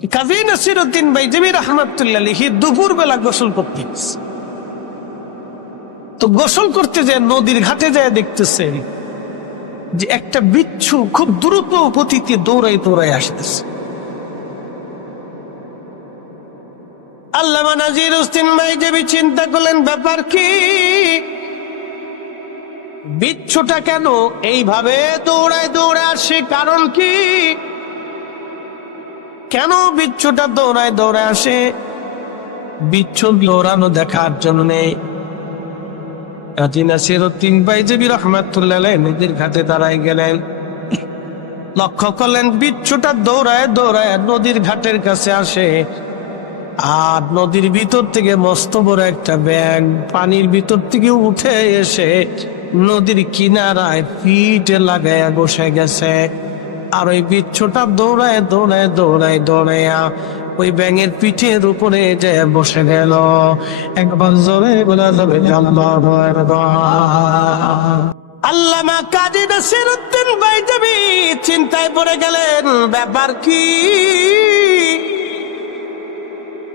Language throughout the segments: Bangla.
কাজী নাসিরউদ্দিন বাইজিবি রাহমাতুল্লাহ আলাইহি দুপুর বেলা গোসল করতে গেছে। তো গোসল করতে যায় নদীর ঘাটে যায় দেখতেছে যে একটা বিচ্ছু খুব দ্রুত গতিতে দৌড়াই দৌড়াই আসতেছে। আল্লামা নাসিরউদ্দিন বাইজিবি চিন্তা করলেন ব্যাপার কি, বিচ্ছুটা কেন এইভাবে দৌড়ায় দৌড়ায় আসে, কারণ কি, কেন বিচ্ছুটা দৌড়ায় দৌড়ায় আসে? বিচ্ছু দৌড়ানো দেখার জন্য কাজী নাসিরউদ্দিন বাইজিবি রাহমাতুল্লাহ আলাইহি নদীর ঘাটে দাঁড়ায় গেলেন। লক্ষ্য করলেন বিচ্ছুটা দৌড়ায় দৌড়ায় নদীর ঘাটের কাছে আসে, আর নদীর ভিতর থেকে মস্ত বড় একটা ব্যাঙ পানির ভিতর থেকে উঠে এসে নদীর কিনারায় পিঠে লাগাইয়া বসে গেছে। আর ওই বিচ্ছুটা দৌড়ায় দৌড়ায় দৌড়ায় দৌড়াইয়া ওই ব্যাঙের পিঠের উপরে যে বসে গেল। একবার জোরে বলা যাবে আল্লাহু আকবার। আল্লামা কাজী নাসিরউদ্দিন বাইজিবি চিন্তায় পড়ে গেলেন ব্যাপার কি,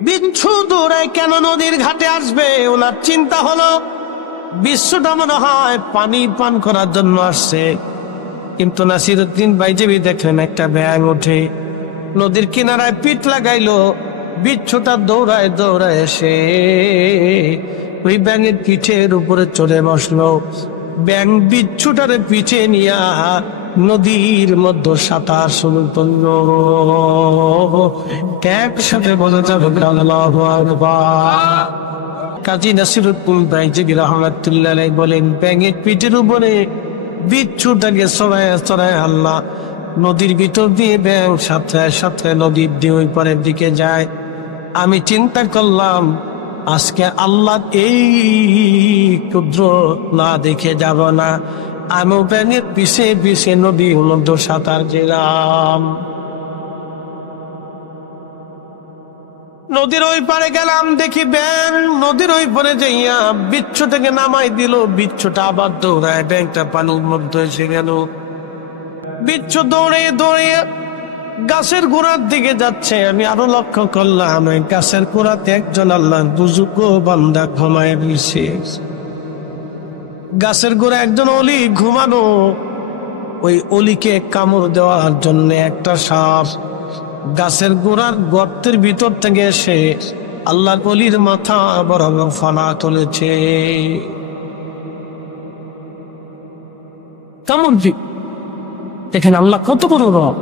বিচ্ছু দৌড়ায় কেন নদীর ঘাটে আসবে? ওনার চিন্তা হলো বিচ্ছুটা মনে হয় পানি পান করার জন্য আসছে। কিন্তু নাসিরউদ্দিন বাইজিবি দেখলেন একটা ব্যাঙ ওঠে নদীর কিনারায় পিঠ লাগাইলো, বিচ্ছুটা দৌড়ায় দৌড়ায় এসে ওই ব্যাঙের পিঠের উপরে চলে বসলো। ব্যাঙ বিচ্ছুটারে পিঠে নিয়া নদীর মধ্যে সাঁতার শুরু করলো। একসাথে বলা যাবে আল্লাহু আকবার। কাজী নাসিরউদ্দিন বাইজিবি রাহমাতুল্লাহ আলাইহি বলেন ব্যাঙের পিঠের উপরে বিচ্ছুটাকে ছড়ায় ছড়ায় আল্লাহ নদীর ভিতর দিয়ে ব্যাঙ সাথে সাথে নদীর দিয়ে ওই পরের দিকে যায়। আমি চিন্তা করলাম আজকে আল্লাহ এই ক্ষুদ্র না দেখে যাব না, আমি ব্যাঙের পিছে পিছে নদীর মধ্যে সাঁতার দিলাম। নদীর ওই পারে গেলাম, দেখি ব্যাঙ নদীর ওই পারে যাইয়া বিচ্ছু থেকে নামাই দিল। বিচ্ছুটা আবার দৌড়ায় ব্যাঙটা পানির মধ্যে এসে গেল। বিচ্ছু দৌড়ে দৌড়ে গাছের গোড়ার দিকে যাচ্ছে। আমি আরো লক্ষ্য করলাম গাছের গোড়াতে একজন আল্লাহর বুজুর্গ বান্দা ঘুমায় রয়েছে। গাছের গোড়া একজন অলি ঘুমানো, ওই অলিকে কামড় দেওয়ার জন্য একটা সাপ গাছের গোড়ার গর্তের ভিতর থেকে এসে আল্লাহর অলির মাথা বরাবর ফানা তুলেছে। কেমন দেখেন আল্লাহ কত বড় রব।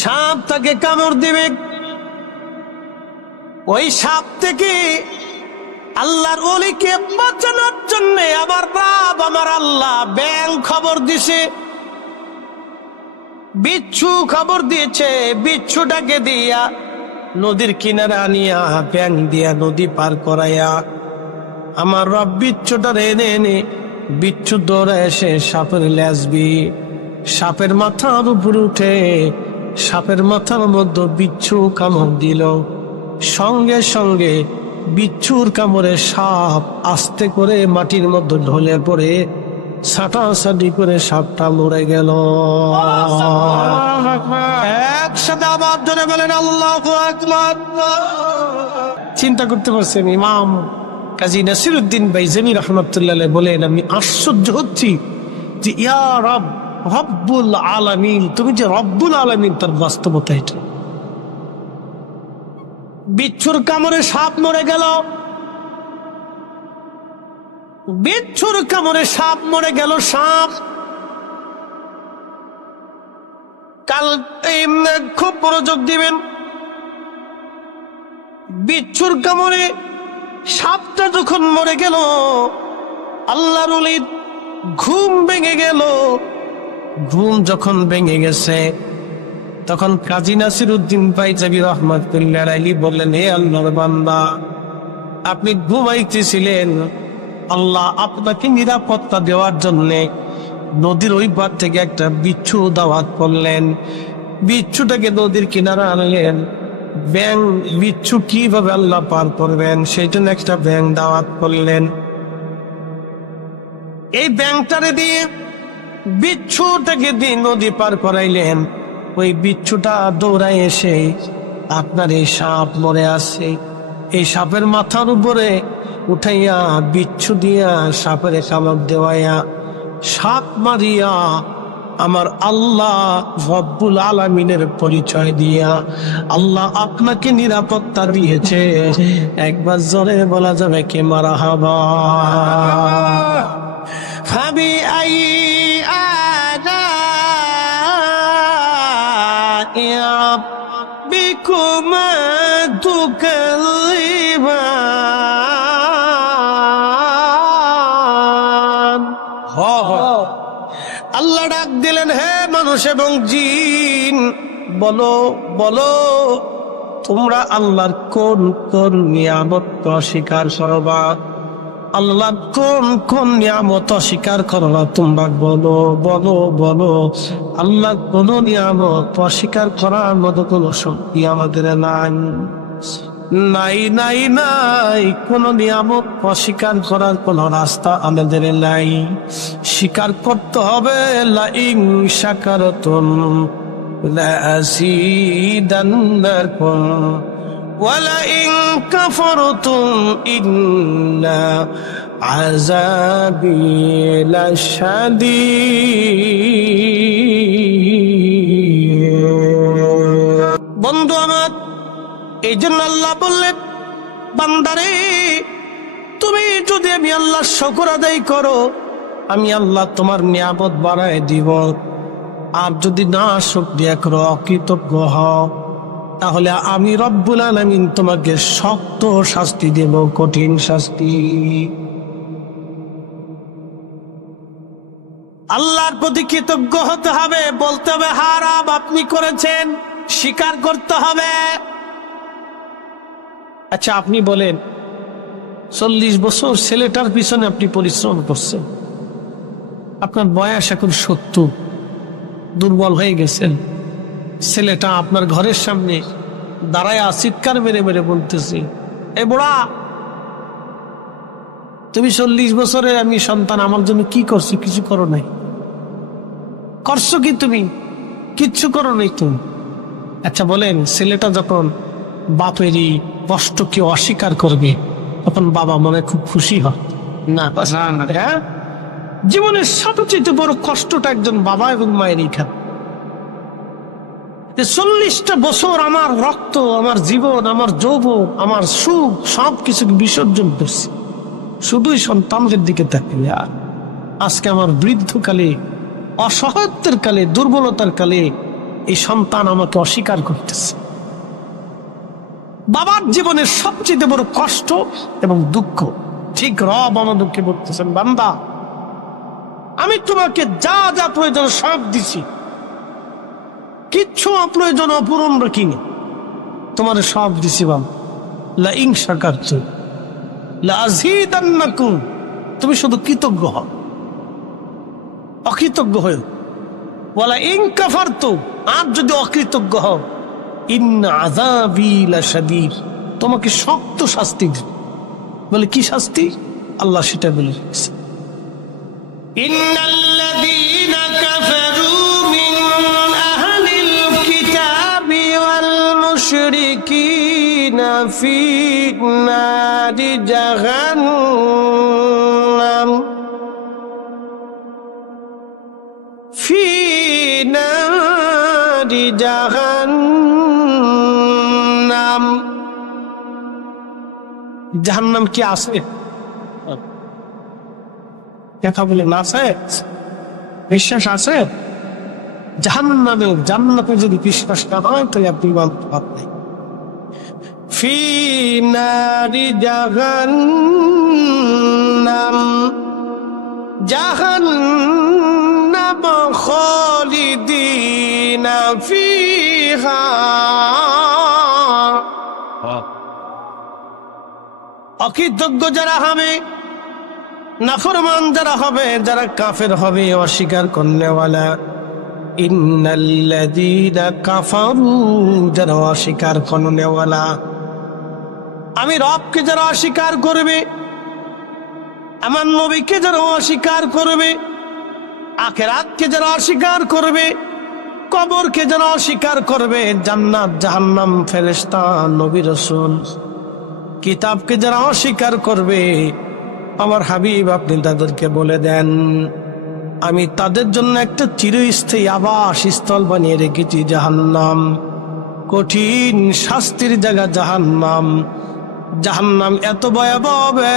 সাপ তাকে কামড় দিবে, ওই সাপ থেকে আল্লাহর ওলিকে বাঁচানোর জন্য আবার রব আমার আল্লাহ ব্যাঙ খবর দিছে, বিচ্ছু খবর দিয়েছে। বিচ্ছুটাকে দিয়া নদীর কিনারে আনিয়া ব্যাঙ দিয়া নদী পার করাইয়া আমার রব বিচ্ছুটা এনে এনে বিচ্ছু দৌড়ে এসে সাপের লেজবি সাপের মাথার উপর উঠে সাপের মাথার মধ্যে বিচ্ছু কামড় দিল। সঙ্গে সঙ্গে বিচ্ছুর কামড়ে সাপ আস্তে করে মাটির মধ্যে ঢলে পড়ে ছাটাছাটি করে সাপটা মরে গেল। একসাথে আবার ধরে বলেন আল্লাহু আকবার। চিন্তা করতে পারছেন ইমাম কাজী নাসিরউদ্দিন বাইজিবি রাহমাতুল্লাহ আলাইহি বলেন আমি আশ্চর্য হচ্ছি যে ইয়া রব রব্বুল আলামিন, তুমি যে রব্বুল আলামিন তার বাস্তবতা এটা। বিচ্ছুর কামড়ে সাপ মরে গেল, বিচ্ছুর কামড়ে সাপ মরে গেল। সাপ কাল খুব মনোযোগ দিবেন, বিচ্ছুর কামড়ে সাপটা যখন মরে গেল আল্লাহর ওলির ঘুম ভেঙে গেল। ঘুম যখন ভেঙে গেছে তখন কাজী নাসিরউদ্দিন বাইজিবি রাহমাতুল্লাহ আলাইহি বললেন হে আল্লাহর বান্দা, আপনি ঘুমাইতেছিলেন, আল্লাহ আপনাকে নিরাপত্তা দেওয়ার জন্য নদীর ওই পার থেকে একটা বিচ্ছু দাওয়াত করলেন। বিচ্ছুটাকে নদীর কিনারা আনলেন। ব্যাঙ বিচ্ছু কিভাবে আল্লাহ পার করবেন সেই জন্য একটা ব্যাঙ দাওয়াত করলেন। এই ব্যাঙটারে দিয়ে বিচ্ছুটাকে দিয়ে নদী পার করাইলেন। ওই বিচ্ছুটা দৌড়ায় এসে আপনার এই সাপ মরে আছে, এই সাপের মাথার উপরে উঠাইয়া বিচ্ছু দিয়া সাপের কামড় দেওয়াইয়া সাপ মারিয়া আমার আল্লাহ রব্বুল আলামিনের পরিচয় দিয়া আল্লাহ আপনাকে নিরাপত্তা দিয়েছে। একবার জোরে বলা যাবে কি মারহাবা। ফাবি আই আলা'i রাব্বিকুমা তুকাল্লিবান। আল্লাহ ডাক দিলেন, হে মানুষ এবং জিন, বলো বলো তোমরা আল্লাহর কোন কোন নিয়ামত অস্বীকার করবা? আল্লাহর কোন কোন নিয়ামত অস্বীকার করবা তোমরা বলো বলো বলো। আল্লাহর কোন নিয়ামত অস্বীকার করার মতো কোন শক্তি আমাদের নাই, নাই নাই নাই। কোন নিয়ামত অস্বীকার করার কোন রাস্তা আমাদের নাই। স্বীকার করতে হবে। লাইন শাকারতুম লাযীদান্নাকুম ওয়া লাইন কাফারতুম ইন্না আযাবী লাশাদীদ। বন্ধু আমার, এই জন্য আল্লাহ বললেন, বান্দারে তুমি যদি আমি আল্লাহর শুকর আদায় করো, আমি আল্লাহ তোমার নিয়ামত বাড়ায় দিব। আর যদি না শুকরিয়া করো, অকৃতজ্ঞ হও, তাহলে আমি রব্বুল আলামিন তোমাকে শক্ত শাস্তি দেব, কঠিন শাস্তি। আল্লাহর প্রতি কৃতজ্ঞ হতে হবে, বলতে হবে হ্যাঁ রব আপনি করেছেন, স্বীকার করতে হবে। আচ্ছা আপনি বলেন, 40 বছর ছেলেটার পিছনে আপনি পরিশ্রম করছেন, আপনার বয়স এখন 70, দুর্বল হয়ে গেছেন, ছেলেটা আপনার ঘরের সামনে দাঁড়ায় চিৎকার মেরে মেরে বলতেছে, এ বুড়া তুমি 40 বছরে আমি সন্তান আমার জন্য কি করছো? কিছু করো নাই। করছো কি তুমি? কিচ্ছু করো নাই তুমি। আচ্ছা বলেন, ছেলেটা যখন বাপেরই কষ্টকে অস্বীকার করবে তখন বাবা মনে খুব খুশি হয় না? হ্যাঁ, জীবনের সবচেয়ে বড় কষ্টটা একজন বাবা এবং মায়ের এইখানে। 40টা বছর আমার রক্ত, আমার জীবন, আমার যৌবন, আমার সুখ সবকিছু বিসর্জন করছি শুধুই সন্তানদের দিকে তাকিয়ে। আর আজকে আমার বৃদ্ধকালে, অসহায়ত্বের কালে, দুর্বলতার কালে এই সন্তান আমাকে অস্বীকার করতেছে। বাবার জীবনের সবচেয়ে বড় কষ্ট এবং দুঃখ। ঠিক রব আমাদেরকে বলতেছেন, বান্দা আমি তোমাকে যা যা প্রয়োজন সব দিছি, কিচ্ছু অপ্রয়োজন অপূরণ রাখিনি, তোমার সব দিছি। বাবা লাইন শাকারতুম লাযীদান্নাকুম, তুমি শুধু কৃতজ্ঞ হও, অকৃতজ্ঞ হও। ওয়ালা ইন কাফারতুম, আর যদি অকৃতজ্ঞ হও, ইন্না আযাবী লাশাদীদ, তোমাকে শক্ত শাস্তি দিবে। বলে কি শাস্তি? আল্লাহ সেটা বলে রেখেছে, ইন্নাল্লাযীনা কাফারু মিন আহলিল কিতাবি ওয়াল মুশরিকিনা ফী নারি জাহান্নাম ফী নারি জাহান্নাম। জাহান্নাম কি আছে? কথা বলে না আছে? বিশ্বাস আছে? জাহান্নামে, জান্নাতে যদি বিশ্বাস না হয় তাহলে আপনি মানতে পারবেন। ফী নারি জাহান্নাম জাহান্নাম খালিদিনা ফীহা। অকৃতজ্ঞ যারা হবে, নাফরমান যারা হবে, যারা কাফের হবে, অস্বীকার করনেওয়ালা, ইন্নাল্লাযীনা কাফারু, যারা অস্বীকার করনেওয়ালা, আমি রবকে যারা অস্বীকার করবে, আমার নবীকে যারা অস্বীকার করবে, আখিরাতকে যারা অস্বীকার করবে, কবরকে যারা অস্বীকার করবে, জান্নাত জাহান্নাম ফেরেশতা নবী রাসূল কিতাবকে যারা অস্বীকার করবে, আমার হাবিব আপনি তাদেরকে বলে দেন আমি তাদের জন্য একটা চিরস্থায়ী আবাসস্থল বানিয়ে রেখেছি জাহান্নাম। কঠিন শাস্তির জায়গা জাহান্নাম। জাহান্নাম এত ভয়াবহ হবে,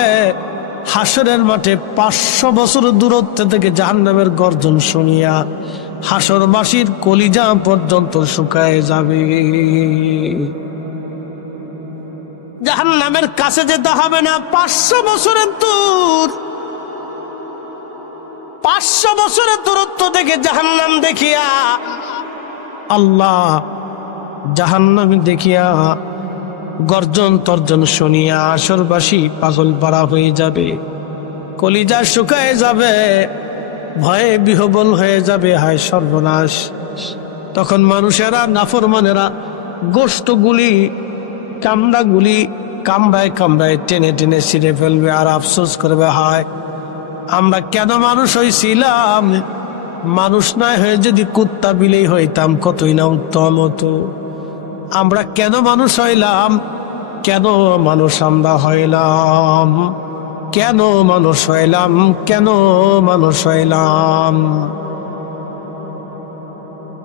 হাসরের মাঠে 500 বছর দূরত্ব থেকে জাহান্নামের গর্জন শুনিয়া হাসরবাসীর কলিজা পর্যন্ত শুকায় যাবে। জাহান্নামের কাছে যেতে হবে না, 500 বছরের দূর, 500 বছরের দূরত্ব থেকে জাহান্নাম দেখিয়া, আল্লাহ জাহান্নাম দেখিয়া গর্জন তর্জন শুনিয়া আসরবাসী পাগল পাড়া হয়ে যাবে, কলিজা শুকায় যাবে, ভয়ে বিহবল হয়ে যাবে, হায় সর্বনাশ। তখন মানুষেরা নাফরমানেরা গোশতগুলি কামড়াগুলি কামড়ায় কামড়ায় টেনে টেনে ছিঁড়ে ফেলবে আর আফসোস করবে, হায় আমরা কেন মানুষ হয়েছিলাম, মানুষ না হয়ে যদি কুত্তা বিলেই হইতাম কতই না উত্তম হতো। আমরা কেন মানুষ হইলাম, কেন মানুষ আমরা হইলাম, কেন মানুষ হইলাম, কেন মানুষ হইলাম।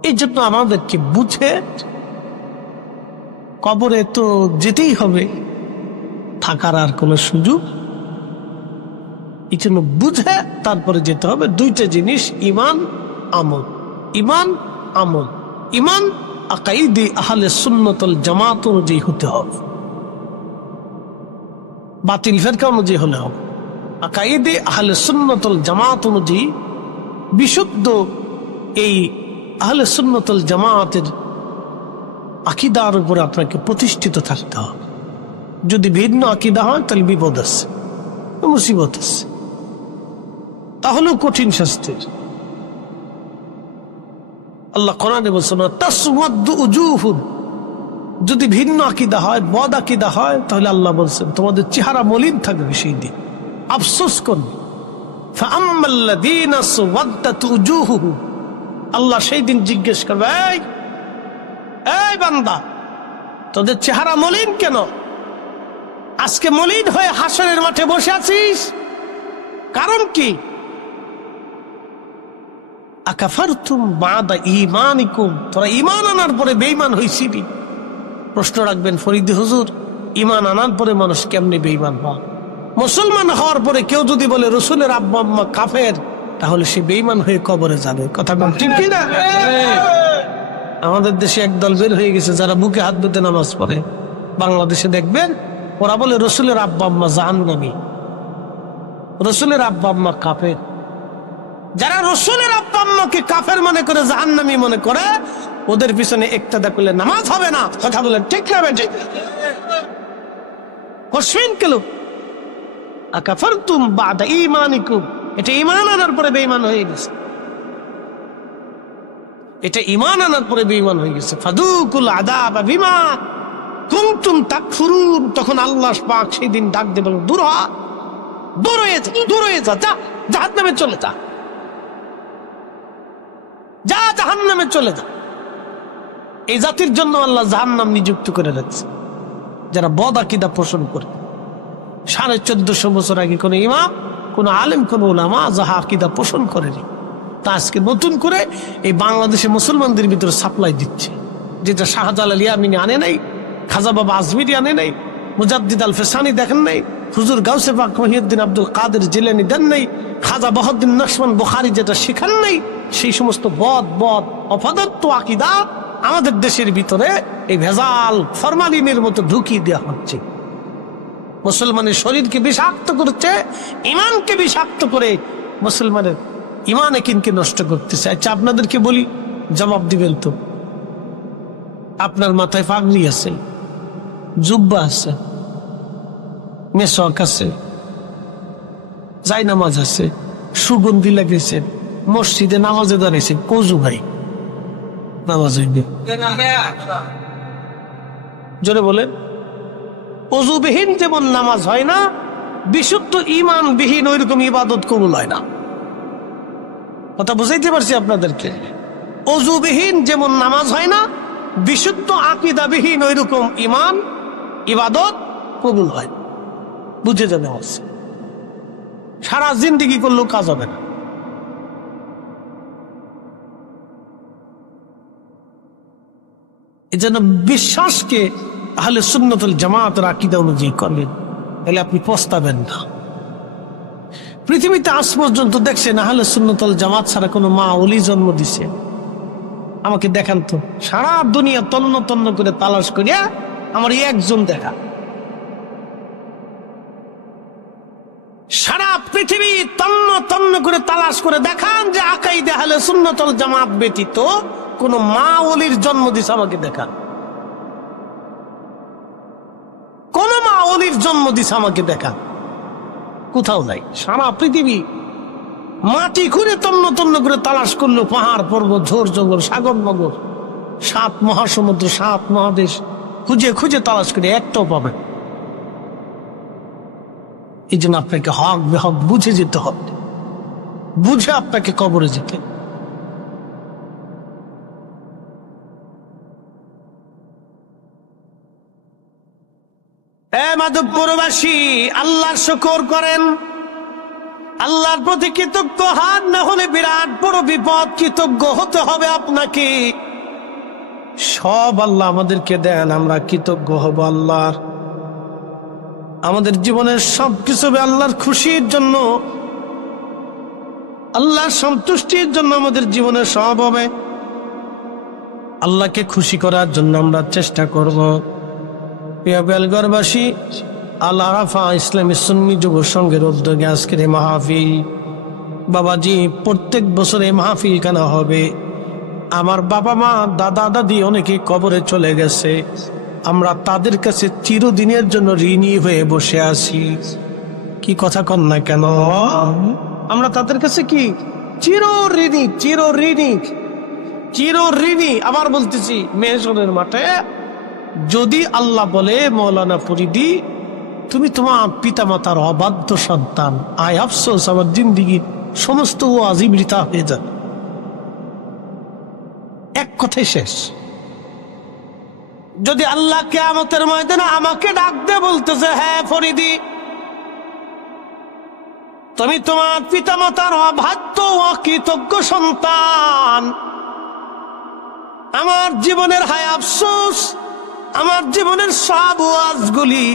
এই জন্য আমাদেরকে বুঝে কবরে তো যেতেই হবে, থাকার আর কোনো সুযোগ, এই জন্য বুঝে তারপরে যেতে হবে। দুইটা জিনিস, ইমান আমল। ইমান আমল, ইমান আকাইদি আহলে সুন্নাত ওয়াল জামাত অনুযায়ী হতে হবে, বাতিল ফিরকা অনুযায়ী হলে হবে। আকাইদি আহলে সুন্নাত ওয়াল জামাত অনুযায়ী বিশুদ্ধ এই আহলে সুন্নাত ওয়াল জামাতের আকীদার উপরে আপনাকে প্রতিষ্ঠিত থাকতে হবে। যদি ভিন্ন আকীদা হয় তাহলে বিপদ আছে, মুসিবত আছে, তাহলেও কঠিন শাস্তির। আল্লাহ কোরআনে বলছেন তাসওয়াদু উজুহুন, যদি ভিন্ন আকীদা হয়, বদ আকীদা হয়, তাহলে আল্লাহ বলছেন তোমাদের চেহারা মলিন থাকবে সেই দিন, আফসোস করবে। ফাআম্মাল্লাযীনা সাওয়াদ্দাত উজুহুহুম, আল্লাহ সেই দিন জিজ্ঞেস করবে, এই বান্দা তোদের চেহারা মলিন কেন? আজকে মলিন হয়ে হাসরের মাঠে বসে আছিস, কারণ কি? আকাফারতুম বাদা ঈমানিকুম, তোরা ঈমান আনার পরে বেঈমান হইছিলি। প্রশ্ন রাখবেন ফরিদি হুজুর, ঈমান আনার পরে মানুষ কেমনে বেঈমান হয়? মুসলমান হওয়ার পরে কেউ যদি বলে রাসূলের আব্বা আম্মা কাফের, তাহলে সে বেঈমান হয়ে কবরে যাবে। কথা বল ঠিক কি না? আমাদের দেশে একদল বের হয়ে গেছে যারা বুকে হাত বেঁধে নামাজ পড়ে, বাংলাদেশে দেখবেন ওরা বলে রাসূলের আব্বা আম্মা জাহান্নামী, রাসূলের আব্বা আম্মা কাফের। যারা রাসূলের আব্বা আম্মাকে কাফের মনে করে, জাহান্নামী মনে করে, ওদের পিছনে ইক্তেদা করলে নামাজ হবে না। কথা বলেন ঠিক না বেঠিক? কোশ্চিন কেন আকাফারতুম বাদা ঈমানিকুম, এটা ঈমান আনার পরে বেঈমান হয়ে গেছে, এটা ঈমান আনার পরে বেঈমান হয়ে গেছে। ফাদুকুল আযাব বিমা কুনতুম তাকফুরুন, তখন আল্লাহ পাক সেই দিন ডাক দেবেন, দূর হ, দূর হয়ে যা, দূর হয়ে যা, যা জাহান্নামে চলে যা, যা জাহান্নামে চলে যা। এই জাতির জন্য আল্লাহ জাহান্নাম নিযুক্ত করে রাখছে, যারা বদ আকীদা পোষণ করে। 1450 বছর আগে কোন ইমাম, কোন আলেম, কোন উলামা যাহা আকীদা পোষণ করেনি, তা আজকে নতুন করে এই বাংলাদেশে মুসলমানদের ভিতরে সাপ্লাই দিচ্ছে, যেটা শাহজালাল ইয়ামিনী আনে নাই, খাজা বাবা আজমিরি আনে নাই, মুজাদ্দিদ আল ফেসানি দেখেন নাই, হুজুর গাউসে পাক মহিউদ্দিন আব্দুল কাদের জিলানী দেন নাই, খাজা বাহাউদ্দিন নকশবন্দ বুখারী যেটা শিখান নাই, সেই সমস্ত বদ বদ অপদার্থ আকীদা আমাদের দেশের ভিতরে এই ভেজাল ফরমালিনের মতো ঢুকিয়ে দেওয়া হচ্ছে। মুসলমানের শরীরকে বিষাক্ত করছে, ইমানকে বিষাক্ত করে মুসলমানের ইমান একিনকে নষ্ট করতেছে। আচ্ছা আপনাদেরকে বলি, জবাব দিবেন তো, আপনার মাথায় পাগড়ি আছে, জুব্বা আছে, মেসওয়াক আছে, জায়নামাজ আছে, সুগন্ধি লাগিয়েছে, মসজিদে নামাজে দাঁড়িয়েছে, কজু ভাই নামাজ হইবে? জোরে বলেন। অজুবিহীন যেমন নামাজ হয় না, বিশুদ্ধ ঈমান বিহীন ওইরকম ইবাদত কবুল হয় না। কথা বুঝাইতে পারছি আপনাদেরকে? অজুবিহীন যেমন নামাজ হয় না, বিশুদ্ধ আকীদাবিহীন ওইরকম ঈমান ইবাদত কবুল হয়। বুঝে যাবে, সারা জিন্দেগি করলেও কাজ হবে না। এই জন্য বিশ্বাসকে আহলে সুন্নাতুল জামাতের আকীদা অনুযায়ী করবেন, তাহলে আপনি পস্তাবেন না। পৃথিবীতে আজ পর্যন্ত দেখছেন আহলে সুন্নাতুল জামাত ছাড়া কোনো মা ওলি জন্ম দিছে? আমাকে দেখান তো, সারা দুনিয়া তন্ন তন্ন করে তালাশ করিয়া আমার একজন দেখা। সারা পৃথিবী তন্ন তন্ন করে তালাশ করে দেখান যে আকাইদে আহলে সুন্নাতুল জামাত ব্যতীত কোন মা ওলির জন্ম দিছে? আমাকে দেখান কোন মা ওলির জন্ম দিছে, আমাকে দেখান। কোথাও নাই। সারা পৃথিবী মাটি খুঁড়ে তন্ন তন্ন করে তালাশ করলো, পাহাড় পর্বত ঝোর জঙ্গল সাগর নগর 7 মহাসমুদ্র 7 মহাদেশ খুঁজে খুঁজে তালাশ করে একটাও পাবেন। এই জন্য আপনাকে হক বেহক বুঝে যেতে হবে, বুঝে আপনাকে কবরে যেতে। মাধবপুরবাসী আল্লাহর শুকর করেন, আল্লাহর প্রতি কৃতজ্ঞ হন, না হলে বিরাট বড় বিপদ। কৃতজ্ঞ হতে হবে আপনাকে। সব আল্লাহ আমাদেরকে দেন, আমরা কৃতজ্ঞ হব আল্লাহর। আমাদের জীবনের সবকিছু আল্লাহর খুশির জন্য, আল্লাহর সন্তুষ্টির জন্য আমাদের জীবনের সব হবে। আল্লাহকে খুশি করার জন্য আমরা চেষ্টা করব। প্রিয় বেলগড়বাসী, আল আরাফা ইসলামী সুন্নি যুব সংঘের উদ্যোগে আজকের এই মাহফিল, বাবাজি প্রত্যেক বছর এই মাহফিল কেন হবে? আমার বাবা মা দাদা দাদি অনেকে কবরে চলে গেছে, আমরা তাদের কাছে চিরদিনের জন্য ঋণী হয়ে বসে আছি। কি কথা কন না কেন? আমরা তাদের কাছে কি চিরঋণী, চিরঋণী, চিরঋণী। আবার বলতেছি, মেহজনের মাঠে যদি আল্লাহ বলে, মৌলানা ফরিদি তুমি তোমার পিতা মাতার অবাধ্য সন্তান, আয় আফসোস, আমার জিন্দিগির সমস্ত ওয়াজি বৃথা হয়ে যাবে। এক কথাই শেষ। যদি আল্লাহ কিয়ামতের ময়দানে আমাকে ডাক দে বলতেছে, হ্যাঁ ফরিদি তুমি তোমার পিতা মাতার অবাধ্য অকৃতজ্ঞ সন্তান, আমার জীবনের হায় আফসোস, আমার জীবনের সব ওয়াজগুলি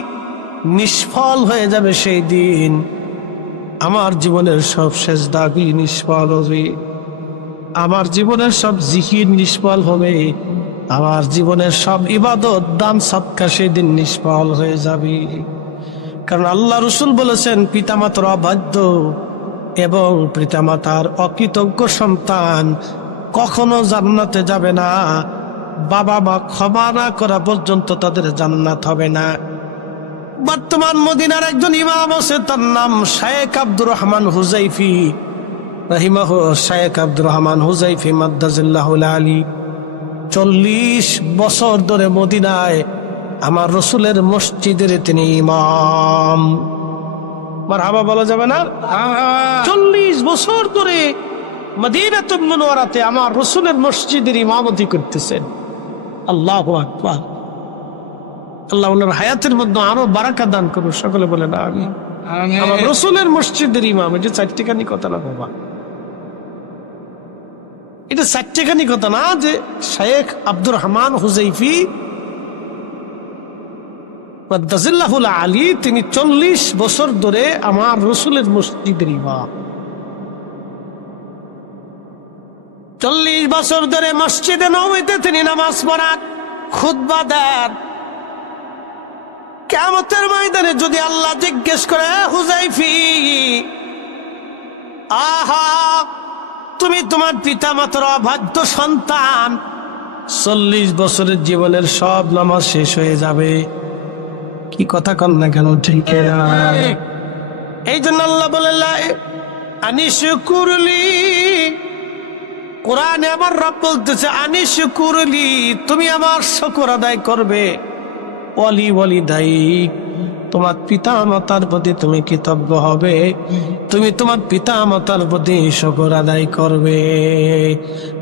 নিষ্ফল হয়ে যাবে সেই দিন। আমার জীবনের সব সেজদাগুলি নিষ্ফল হবে, আমার জীবনের সব জিকির নিষ্ফল হবে, আমার জীবনের সব ইবাদত দান সদকা সেই দিন নিষ্ফল হয়ে যাবে। কারণ আল্লাহ রসুল বলেছেন, পিতামাতার অবাধ্য এবং পিতামাতার অকৃতজ্ঞ সন্তান কখনো জান্নাতে যাবে না। বাবা মা ক্ষমা না করা পর্যন্ত তাদের জান্নাত হবে না। বর্তমান মদিনার একজন ইমাম আছে, তার নাম শায়েখ আব্দুর রহমান হুজাইফি রাহিমাহু, শায়েখ আব্দুর রহমান হুজাইফি মাদ্দাজিল্লাহুল আলী। 40 বছর ধরে মদিনায় আমার রসুলের মসজিদের তিনি ইমাম। মারহাবা বলা যাবে না? 40 বছর ধরে মদিনাতুল মুনওয়ারাতে আমার রসুলের মসজিদের ইমামতি করতেছেন। আল্লাহু আকবার। আল্লাহ ওনার হায়াতের মধ্যে আরো বারাকা দান করুন, সকলে বলেন আমিন। আমার রসুলের মসজিদের ইমাম, এটা 4টিখানি কথা না বাবা, এটা 4টিখানি কথা না যে শায়েখ আব্দুর রহমান হুজাইফি মাদ্দাজিল্লাহুল আলী তিনি 40 বছর ধরে আমার রসুলের মসজিদের ইমাম। 40 বছর ধরে মসজিদে নববীতে তিনি নামাজ পড়ান, খুতবা দেন। কিয়ামতের ময়দানে যদি আল্লাহ জিজ্ঞেস করে, হুজাইফি আহা তুমি তোমার পিতা মাতার অবাধ্য সন্তান, 40 বছরের জীবনের সব নামাজ শেষ হয়ে যাবে। কি কথা কন না কেন? ঠিক এই জন্য আল্লাহ বলেন, আনিশকুরলি, কোরআনে আমার রব বলতেছে, আনিশকুরলি তুমি আমার শুকর আদায় করবে, ওয়ালি ওয়ালিদাই তোমার পিতা মাতার প্রতি তুমি কৃতজ্ঞ হবে, তুমি তোমার পিতা মাতার প্রতি শুকর আদায় করবে,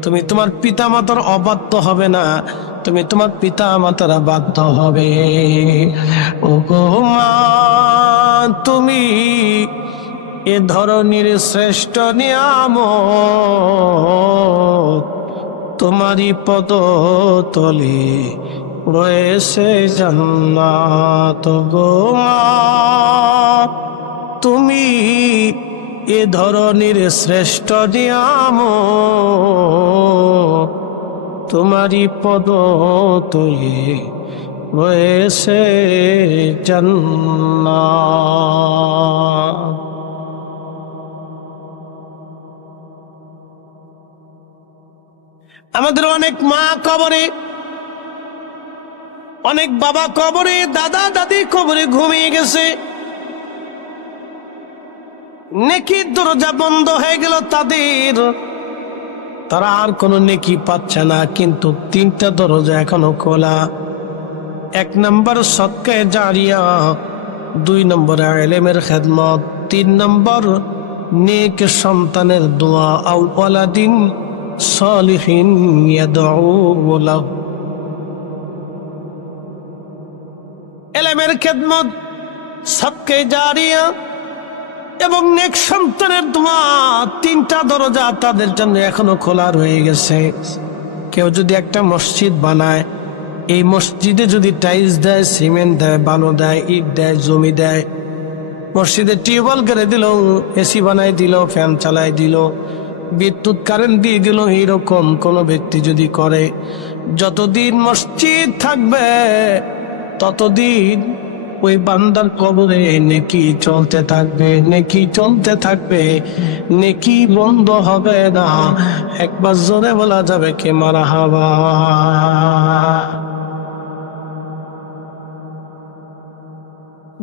তুমি তোমার পিতা মাতার অবাধ্য হবে না, তুমি তোমার পিতা মাতার বাধ্য হবে। ও গো মা, তুমি এ ধরনের শ্রেষ্ঠ নিয়ামত তোমারই পদতলে রয়েছে জান্নাত। গো মা, তুমি এ ধরনের শ্রেষ্ঠ নিয়ামত তোমারই পদতলে রয়েছে জান্নাত। আমাদের অনেক মা কবরে, অনেক বাবা কবরে, দাদা দাদি কবরে ঘুমিয়ে গেছে, নেকির দরজা বন্ধ হয়ে গেল তাদের, তারা আর কোনো নেকি পাচ্ছে না। কিন্তু তিনটা দরজা এখনো খোলা। 1 নম্বর সদকায়ে জারিয়া, 2 নম্বর ইলমের খেদমত, 3 নম্বর নেক সন্তানের দোয়া, আও ওয়ালাদিন সালিহিন ইয়াদউ লাহু। ইলমের খেদমত, সদকায়ে জারিয়া এবং নেক সন্তানের দোয়া, 3টা দরজা তাদের জন্য এখনো খোলা রয়ে গেছে। কেউ যদি একটা মসজিদ বানায়, এই মসজিদে যদি টাইলস দেয়, সিমেন্ট দেয়, বালু দেয়, ইট দেয়, জমি দেয়, মসজিদে টিউবওয়েল করে দিল, এসি বানাই দিল, ফ্যান চালাই দিল, বিদ্যুৎ কারেন্ট দিয়ে দিল, এইরকম কোন ব্যক্তি যদি করে, যতদিন মসজিদ থাকবে ততদিন ওই বান্দার কবরে নেকি চলতে থাকবে, নেকি চলতে থাকবে, নেকি বন্ধ হবে না। একবার জোরে বলা যাবে কে মারহাবা।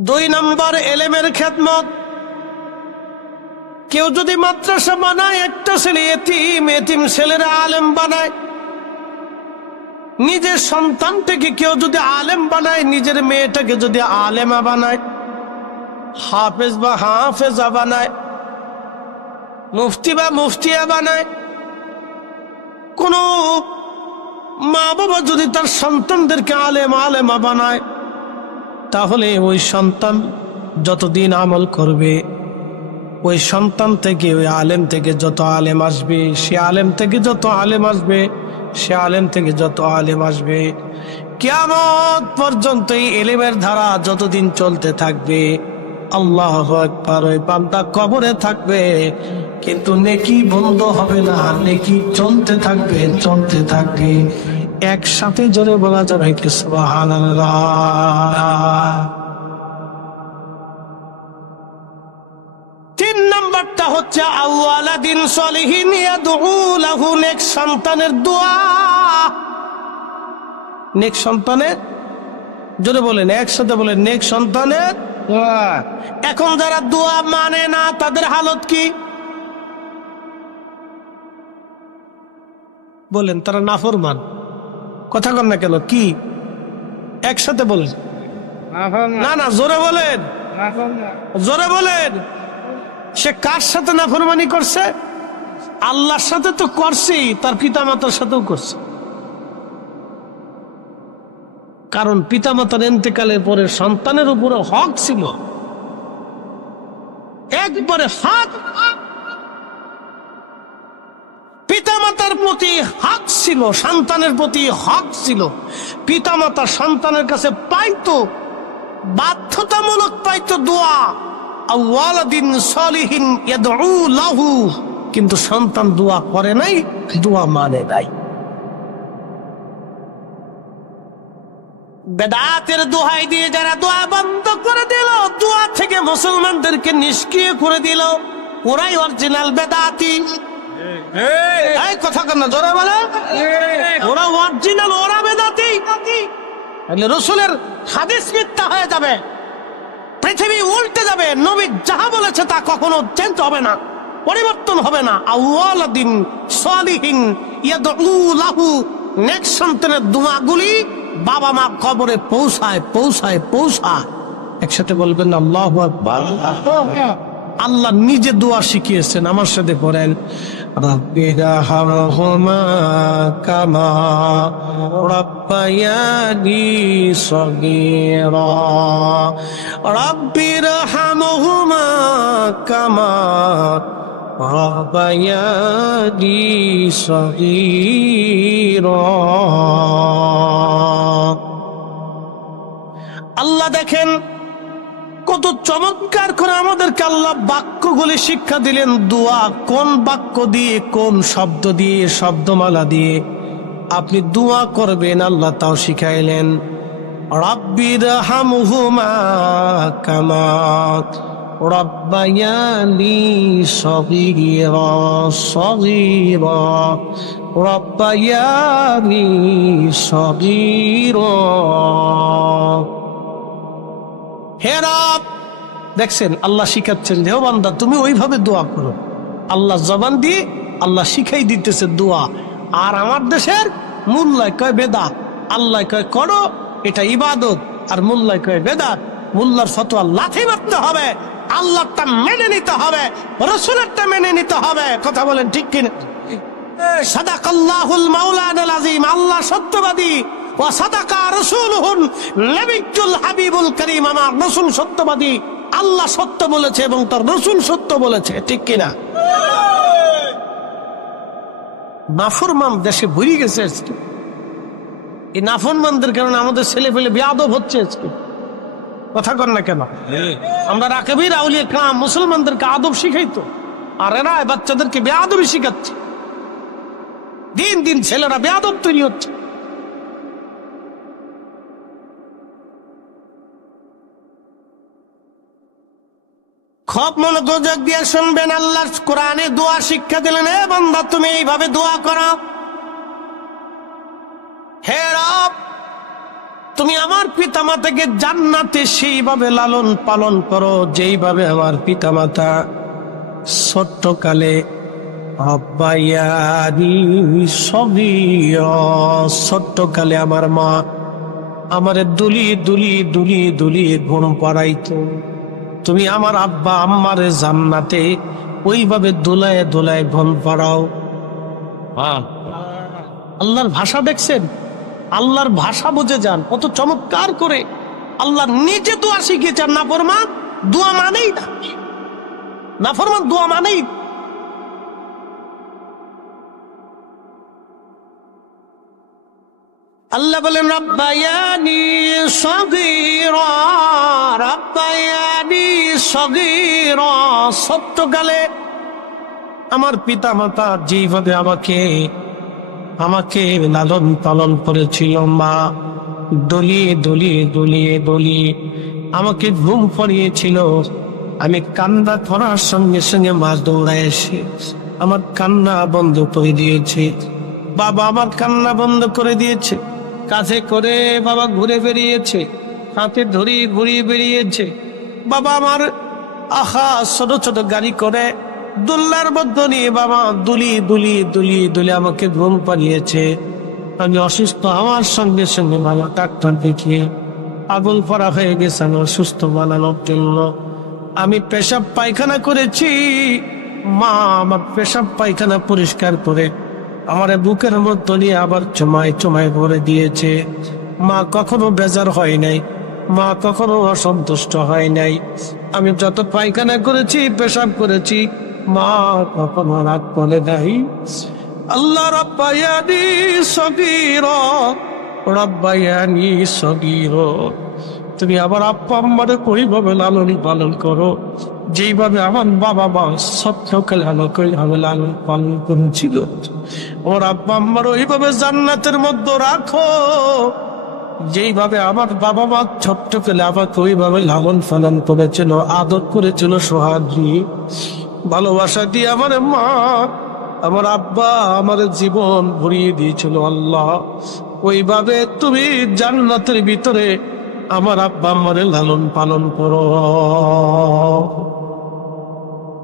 2 নম্বর ইলমের খেদমত। কেউ যদি মাদ্রাসা বানায়, একটা ছেলে এতিম, এতিম ছেলেরা আলেম বানায়, নিজের সন্তানটাকে কেউ যদি আলেম বানায়, নিজের মেয়েটাকে যদি আলেমা বানায়, হাফেজ বা হাফেজা বানায়, মুফতি বা মুফতিয়া বানায়, কোন মা বাবা যদি তার সন্তানদেরকে আলেম আলেমা বানায়, তাহলে ওই সন্তান যতদিন আমল করবে, ওই সন্তান থেকে, ওই আলেম থেকে যত আলেম আসবে, সে আলেম থেকে যত আলেম আসবে, সে আলেম থেকে যত আলেম আসবে, কিয়ামত পর্যন্ত এই ইলমের ধারা যতদিন চলতে থাকবে, আল্লাহু আকবার, ওই বান্দা কবরে থাকবে কিন্তু নেকি বন্ধ হবে না, নেকি চলতে থাকবে, চলতে থাকবে। একসাথে জোরে বলা যাবে কি সুবহানাল্লাহ। 3 নম্বরটা হচ্ছে আওয়ালাদিন সলিহিন ইয়াদউ লাহু, নেক সন্তানের দোয়া। নেক সন্তানের, জোরে বলেন, একসাথে বলেন, নেক সন্তানের দোয়া। এখন যারা দোয়া মানে না তাদের হালত কি বলেন? তারা নাফরমান। কথা কন না কেন? কি একসাথে বলেন? না না, জোরে বলেন, জোরে বলেন। সে কার সাথে নাফরমানি করছে? আল্লাহর সাথে তো করছি, তার পিতা মাতার সাথেও করছে। কারণ পিতা মাতার ইন্তেকালের পরে সন্তানের উপরে হক ছিল, একবারে হক। পিতা মাতার প্রতি হক ছিল, সন্তানের প্রতি হক ছিল। পিতা মাতা সন্তানের কাছে পাইতো, বাধ্যতামূলক পাইতো দোয়া, আওয়ালাদিন সলিহিন ইয়াদউ লাহু। কিন্তু সন্তান দোয়া করে নাই, দোয়া মানে নাই। বেদাতের দোহাই দিয়ে যারা দোয়া বন্ধ করে দিল, দোয়া থেকে মুসলমানদেরকে নিষ্ক্রিয় করে দিল, ওরাই অরিজিনাল বেদাতি। এই কথা কেন জোরে বলে? ওরা অরিজিনাল, ওরা বেদাতি। রাসূলের হাদিস মিথ্যা হয়ে যাবে, পৃথিবী উল্টে যাবে। নবী যাহা বলেছে তা কখনো চেঞ্জ হবে না, পরিবর্তন হবে না। আওয়ালাদিন সলিহিন ইয়াদউ লাহু, নেক্সট সন্তানের দোয়াগুলি বাবা মা কবরে পৌঁছায়, পৌঁছায়, পৌঁছায়। একসাথে বলবেন আল্লাহু আকবার। আল্লাহ নিজে দোয়া শিখিয়েছেন, আমার সাথে পড়েন, রাব্বিরহামহুমা কামা রাব্বায়ানি সগীরা, রাব্বিরহামহুমা কামা রাব্বায়ানি সগীরা। আল্লাহ দেখেন কত চমৎকার করে আমাদেরকে আল্লাহ বাক্যগুলি শিক্ষা দিলেন। দোয়া কোন বাক্য দিয়ে, কোন শব্দ দিয়ে, শব্দমালা দিয়ে আপনি দোয়া করবেন আল্লাহ তাও শিখাইলেন। রাব্বিরহামহুমা কামা রাব্বায়ানি সগীরা, সগীরা, রাব্বায়ানি সগীরা। হে রব, দেখছেন আল্লাহ শিখাচ্ছেন যে ও বান্দা তুমি ওইভাবে দোয়া করো। আল্লাহ জবান দিয়ে আল্লাহ শিখাই দিতেছে দোয়া। আর আমার দেশের মোল্লায় কয় বেদাত, আল্লাহ কয় করো এটা ইবাদত, আর মোল্লায় কয় বেদাত। মোল্লার ফতোয়া লাথি মারতে হবে, আল্লাহটা মেনে নিতে হবে, রাসূলেরটা মেনে নিতে হবে। কথা বলেন ঠিক কিনা? সাদাকাল্লাহুল মাওলানাল আযীম, আল্লাহ সত্যবাদী। ওয়া সাদাকা রাসূলুহুন নবিয়্যুল হাবিবুল কারীম, আমার রাসূল সত্যবাদী। আল্লাহ সত্য বলেছে এবং তার রাসূল সত্য বলেছে, ঠিক কিনা? নাফরমান দেশে ভরে গেছে আজকে। এই নাফরমানদের কারণে আমাদের ছেলে পেলে বেয়াদব হচ্ছে আজকে। কথা কর না কেন? আমরা রাকাবির আউলিয়া কাম মুসলমানদেরকে আদব শিখাইতো, আর এরা বাচ্চাদেরকে বেয়াদবি শিখাচ্ছে। দিন দিন ছেলেরা বেয়াদব তৈরি হচ্ছে। খুব মনোযোগ দিয়ে শুনবেন, আল্লাহ কোরআনে দোয়া শিক্ষা দিলেন। হে বান্দা তুমি এইভাবে দোয়া করো, হে রব তুমি আমার পিতামাতাকে জান্নাতে সেইভাবে লালন পালন করো যেইভাবে আমার পিতামাতা ছোট্টকালে রব্বায়ানি সগীরা, ছোট্টকালে আমার মা আমারে দুলিয়ে দুলিয়ে দুলিয়ে দুলিয়ে ঘুম পাড়াইতো। তুমি আমার আব্বা আম্মারে জান্নাতে ওইভাবে দোলায় দোলায় ঘুম পাড়াও। আল্লাহর ভাষা দেখছেন? আল্লাহর ভাষা বুঝে যান কত চমৎকার করে আল্লাহ নিজে দোয়া শিখিয়েছেন। নাফরমান দোয়া মানেই না, নাফরমান দোয়া মানেই। আল্লাহ বলেন রাব্বায়ানি সগীরা, রাব্বায়ানি সগীরা, ছোট্টকালে আমার পিতা মাতা যেইভাবে আমাকে লালন পালন করেছিল, মা দলিয়ে দলিয়ে দলিয়ে দলিয়ে আমাকে ঘুম পড়িয়েছিল। আমি কান্না করার সঙ্গে সঙ্গে মা দৌড়ায় এসে আমার কান্না বন্ধ করে দিয়েছে। বাবা আমার কান্না বন্ধ করে দিয়েছে। কাছে করে বাবা ঘুরে বেরিয়েছে, হাতে ধরে ঘুরিয়ে বেরিয়েছে। বাবা আমার ছোট ছোট গাড়ি করে দোল্লার মধ্যে নিয়ে বাবা দুলিয়ে দুলিয়ে দুলিয়ে দুলিয়ে আমাকে ঘুম পাড়িয়েছে। আমি অসুস্থ হওয়ার সঙ্গে সঙ্গে বাবা ডাক্তার দেখিয়ে পাগল পড়া হয়ে গেছে আমার সুস্থ বানানোর জন্য। আমি পেশাব পায়খানা করেছি, মা আমার পেশাব পায়খানা পরিষ্কার করে আমার বুকের মধ্যে নিয়ে আবার চমায় চমায় ভরে দিয়েছে। মা কখনো বেজার হয় নাই, মা কখনো অসন্তুষ্ট হয় নাই। আমি যত পায়খানা করেছি, পেশাব করেছি, মা কখনো রাগ করে নাই। আল্লাহ রাব্বায়ানি সগীরা, রাব্বায়ানি সগীরা, তুমি আমার আব্বা আম্মারে ওইভাবে লালন পালন করো যেইভাবে আমার বাবা মা ছোট্টকালে আমাকে লালন পালন করেছিল। ওর আব্বা আম্মার ওইভাবে জান্নাতের মধ্যে রাখো যেইভাবে আমার বাবা মা ছোট্টকালে আমাকে ওইভাবে লালন পালন করেছিল, আদর করেছিল, সোহাগ দিয়ে ভালোবাসা দিয়ে আমার মা আমার আব্বা আমার জীবন ভরিয়ে দিয়েছিল। আল্লাহ ওইভাবে তুমি জান্নাতের ভিতরে আমার আব্বা আমারে লালন পালন করো।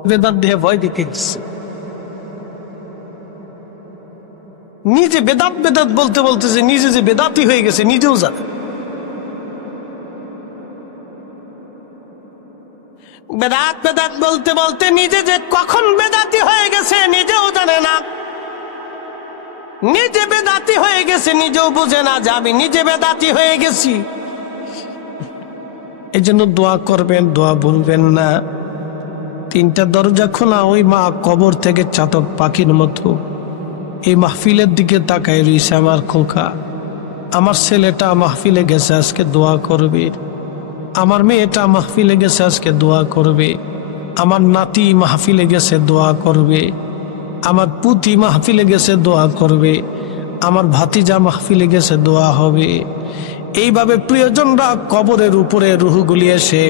বেদাত দেহে ভয় দেখেছে, নিজে বেদাত বেদাত বলতে বলতেছে, নিজে যে বেদাতি হয়ে গেছে নিজেও জানে। বেদাত বেদাত বলতে বলতে নিজে যে কখন বেদাতি হয়ে গেছে নিজেও জানে না, নিজে বেদাতি হয়ে গেছে নিজেও বুঝে না যে আমি নিজে বেদাতি হয়ে গেছি। এই জন্য দোয়া করবেন, দোয়া ভুলবেন না। তিনটা দরজা খোলা, ওই মা কবর থেকে চাতক পাখির মতো এই মাহফিলের দিকে তাকায় রইছে। আমার খোকা, আমার ছেলেটা মাহফিলে গেছে, আজকে দোয়া করবে। আমার মেয়েটা মাহফিলে গেছে, আজকে দোয়া করবে। আমার নাতি মাহফিলে গেছে, দোয়া করবে। আমার পুতি মাহফিলে গেছে, দোয়া করবে। আমার ভাতিজা মাহফিলে গেছে, দোয়া হবে। এইভাবে প্রিয়জনরা কবরের উপরে রুহগুলি এসে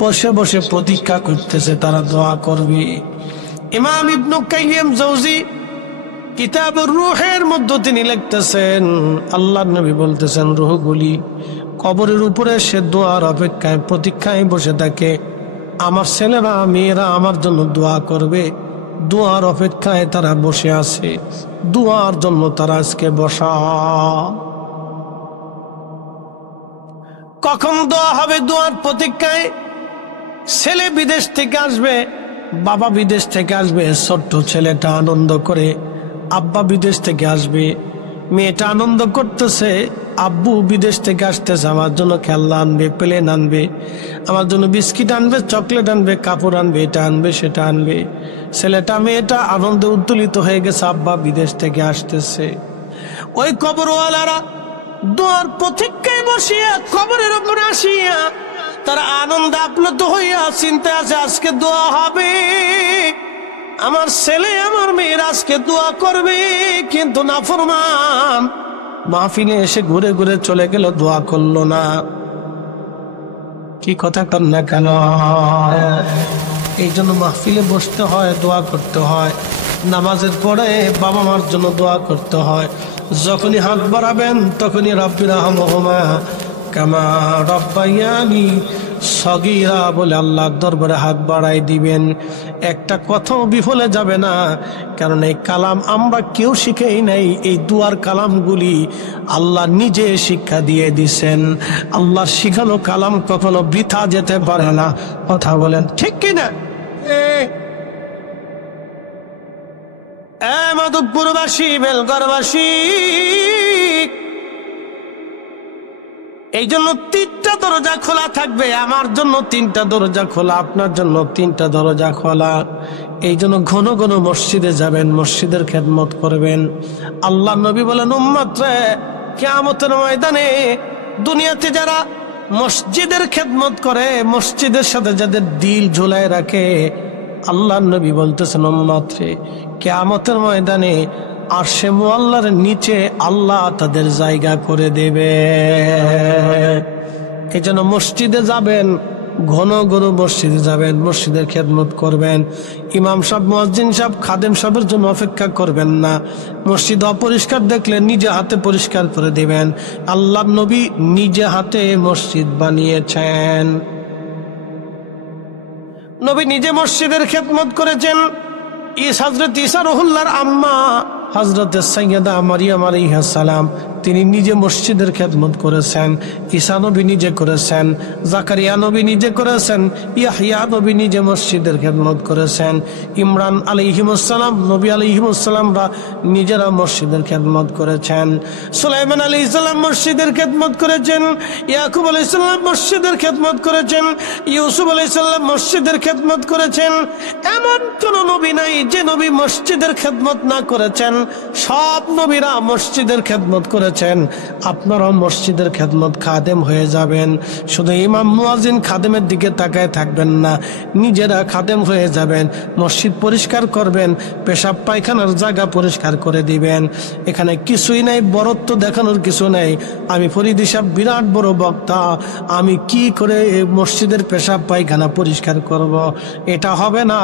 বসে বসে প্রতীক্ষা করতেছে, তারা দোয়া করবে। ইমাম ইবনে কাইয়িম জাওজি কিতাবুর রূহের মধ্যে তিনি লিখতেছেন, আল্লাহর নবী বলতেছেন রূহগুলি কবরের উপরে সে দোয়ার অপেক্ষায় প্রতীক্ষায় বসে থাকে। আমার ছেলেরা মেয়েরা আমার জন্য দোয়া করবে, দোয়ার অপেক্ষায় তারা বসে আছে, দোয়ার জন্য তারা আজকে বসা। কখন দোয়া হবে? দোয়ার প্রতীক্ষায়। ছেলে বিদেশ থেকে আসবে, বাবা বিদেশ থেকে আসবে, ছোট্ট ছেলেটা আনন্দ করে। আব্বা বিদেশ থেকে আসবে, মেয়েটা আনন্দ করতেছে। আব্বু বিদেশ থেকে আসতেছে, আমার জন্য খেলনা আনবে, প্লেন আনবে, আমার জন্য বিস্কিট আনবে, চকলেট আনবে, কাপড় আনবে, এটা আনবে, সেটা আনবে। ছেলেটা মেয়েটা আনন্দে উদ্দোলিত হয়ে গেছে, আব্বা বিদেশ থেকে আসতেছে। ওই কবরওয়ালারা দোয়ার প্রতীক্ষায় বসিয়া কবরের উপরে আসিয়া তারা আনন্দ আপ্লুত হইয়া চিন্তা আছে, আজকে দোয়া হবে, আমার ছেলে আমার মেয়ের আজকে দোয়া করবে। কিন্তু নাফরমান মাহফিলে এসে ঘুরে ঘুরে চলে গেল, দোয়া করলো না। কি কথা কর না কেন? এই জন্য মাহফিলে বসতে হয়, দোয়া করতে হয়। নামাজের পরে বাবা মার জন্য দোয়া করতে হয়। যখনই হাত বাড়াবেন তখনই রাব্বির রহমহুমা কামা রাব্বায়ানি সগীরা বলে আল্লাহর দরবারে হাত বাড়াই দিবেন। একটা কথাও বিফলে যাবে না, কারণ এই কালাম আমরা কেউ শিখেই নাই। এই দুয়ার কালামগুলি আল্লাহ নিজে শিক্ষা দিয়ে দিছেন। আল্লাহর শিখানো কালাম কখনো বৃথা যেতে পারে না। কথা বলেন ঠিক কিনা? মাধবপুরবাসী, বেলগড়বাসী, এই জন্য তিনটা দরজা খোলা থাকবে। আমার জন্য তিনটা দরজা খোলা, আপনার জন্য তিনটা দরজা খোলা। এই জন্য ঘন ঘন মসজিদে যাবেন, মসজিদের খেদমত করবেন। আল্লাহ নবী বলেন, উম্মত রে, কিয়ামতের ময়দানে দুনিয়াতে যারা মসজিদের খেদমত করে, মসজিদের সাথে যাদের দিল ঝুলায় রাখে, আল্লাহ নবী বলতেছেন, উম্মত রে, কিয়ামতের ময়দানে আরশে মুআল্লার নিচে আল্লাহ তাদের জায়গা করে দেবে। এই জন্য মসজিদে যাবেন, ঘন ঘন মসজিদে যাবেন, মসজিদের খেদমত করবেন। ইমাম সাহেব, মুয়াজ্জিন সাহেব, খাদেম সাহেবের জন্য অপেক্ষা করবেন না। মসজিদ অপরিষ্কার দেখলে নিজে হাতে পরিষ্কার করে দিবেন। আল্লাহ নবী নিজে হাতে মসজিদ বানিয়েছেন। নবী নিজে মসজিদের খেদমত করেছেন। হযরত ঈসা রুহুল্লাহর আম্মা হযরত সাইয়্যিদা মারিয়াম আলাইহিস সালাম, তিনি নিজে মসজিদের খেদমত করেছেন। ঈসা নবী নিজে করেছেন, জাকারিয়া নবী নিজে করেছেন, ইয়াহইয়া নবী নিজে মসজিদের খেদমত করেছেন, ইমরান আলাইহিস সালাম, নবী আলাইহিস সালামরা নিজেরা মসজিদের খেদমত করেছেন, সুলাইমান আলাইহিস সালাম মসজিদের খেদমত করেছেন, ইয়াকুব আলাইহিস সালাম মসজিদের খেদমত করেছেন, ইউসুফ আলাইহিস সালাম মসজিদের খেদমত করেছেন। এমন কোন নবী নাই যে নবী মসজিদের খেদমত না করেছেন। সব নবীরা মসজিদের খেদমত করেছেন। আপনারাও মসজিদের খেদমত খাদেম হয়ে যাবেন। শুধু ইমাম মুয়াজ্জিন খাদেমের দিকে তাকায় থাকবেন না, নিজেরা খাদেম হয়ে যাবেন। মসজিদ পরিষ্কার করবেন, পেশাব পায়খানার জায়গা পরিষ্কার করে দিবেন। এখানে কিছুই নাই, বরত্ব দেখানোর কিছু নেই। আমি ফরিদি সাহেব বিরাট বড় বক্তা, আমি কি করে মসজিদের পেশাব পায়খানা পরিষ্কার করব, এটা হবে না।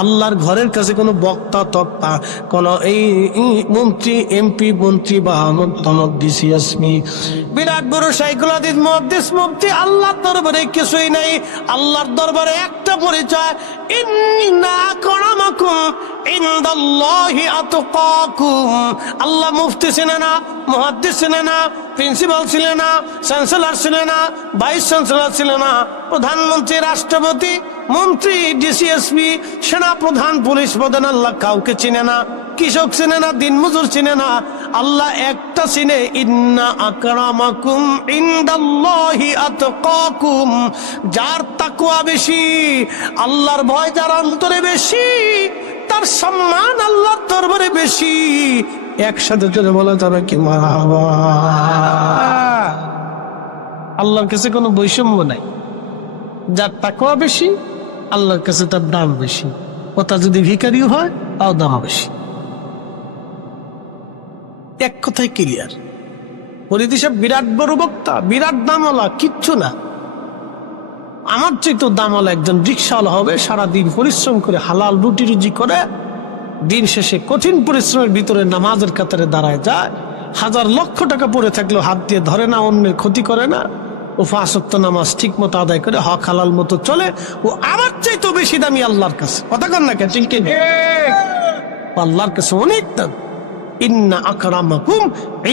আল্লাহর ঘরের কাছে কোনো বক্তা তক্তা, কোনো এই মন্ত্রী এমপি মন্ত্রী বা হক ডিসিএসমি, বিরাট বড় শাইখুল হাদিস মুহাদ্দিস মুফতি। আল্লাহর দরবারে কিছুই নাই, আল্লাহর দরবারে একটা পরিচয়, ইন্না আকরামাকুম ইনদাল্লাহি আতকাকুম। আল্লাহ মুফতি ছিলেন না, মুহাদ্দিস ছিলেন না, প্রিন্সিপাল ছিলেন না, চ্যান্সেলর ছিলেন না, ভাইস চ্যান্সেলর ছিলেন না, প্রধানমন্ত্রী, রাষ্ট্রপতি, মন্ত্রী, ডিসিএসপি, সেনা প্রধান, পুলিশ প্রধান, আল্লাহ কাউকে চিনে না, কৃষক চিনে না, দিনমজুর চিনে না। আল্লাহ একটা চিনে, ইন্না আকরামাকুম ইনদাল্লাহি আতকাকুম। যার তাকওয়া বেশি, আল্লাহর ভয় যার অন্তরে বেশি, তার সম্মান আল্লাহর দরবারে বেশি। একসাথে চলে বলা যাবে কি মারহাবা। আল্লাহর কাছে কোনো বৈষম্য নাই, যার তাকওয়া বেশি আল্লাহর কাছে তার দাম বেশি। ওটা যদি ভিখারিও হয় তাও দাম বেশি। এক কথায় ক্লিয়ার। ফরিদি সাহেব বিরাট বড় বক্তা, বিরাট দামওয়ালা, কিচ্ছু না। আমার চেয়ে তো দামওয়ালা একজন রিক্সাওয়ালা হবে, সারাদিন পরিশ্রম করে হালাল রুটি রুজি করে, দিন শেষে কঠিন পরিশ্রমের ভিতরে নামাজের কাতারে দাঁড়ায় যায়, হাজার লক্ষ টাকা পড়ে থাকলেও হাত দিয়ে ধরে না, অন্যের ক্ষতি করে না, ও 5 ওয়াক্ত নামাজ ঠিক মতো আদায় করে হক হালাল মতো চলে। ও আমার চাই তো বেশি দামি আল্লাহর কাছে। কথা কন না কেন? আল্লাহর কাছে অনেক দাম। ইন্না আকরামাকুম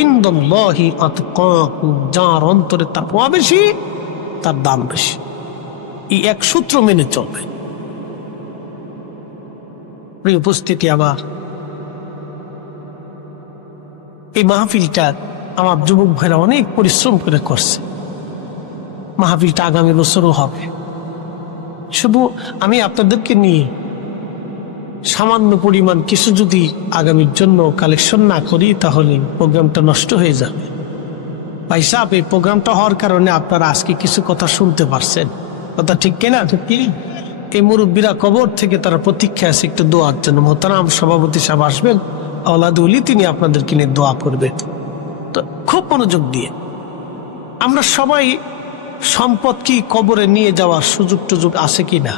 ইনদাল্লাহি আতকাকুম। যার অন্তরে তাকওয়া বেশি তার দাম বেশি। এই এক সূত্র মেনে চলবে। প্রিয় উপস্থিতি, আবার এই মাহফিলটা আমার যুবক ভাইরা অনেক পরিশ্রম করে করছে। মাহফিলটা আগামী বছরও হবে। শুধু আমি আপনাদেরকে নিয়ে সামান্য পরিমাণ কিছু যদি আগামীর জন্য কালেকশন না করি, তাহলে প্রোগ্রামটা নষ্ট হয়ে যাবে। ভাই সাহেব, এই প্রোগ্রামটা হওয়ার কারণে আপনারা আজকে কিছু কথা শুনতে পারছেন। কথা ঠিক কিনা? এই মুরব্বীরা কবর থেকে তারা প্রতীক্ষা আছে একটু দোয়ার জন্য। মোহতারাম সভাপতি সাহেব আসবেন, আওলাদুলি, তিনি আপনাদেরকে নিয়ে দোয়া করবেন। তো খুব মনোযোগ দিয়ে, আমরা সবাই সম্পদ কি কবরে নিয়ে যাওয়ার সুযোগ টুযোগ আছে কিনা?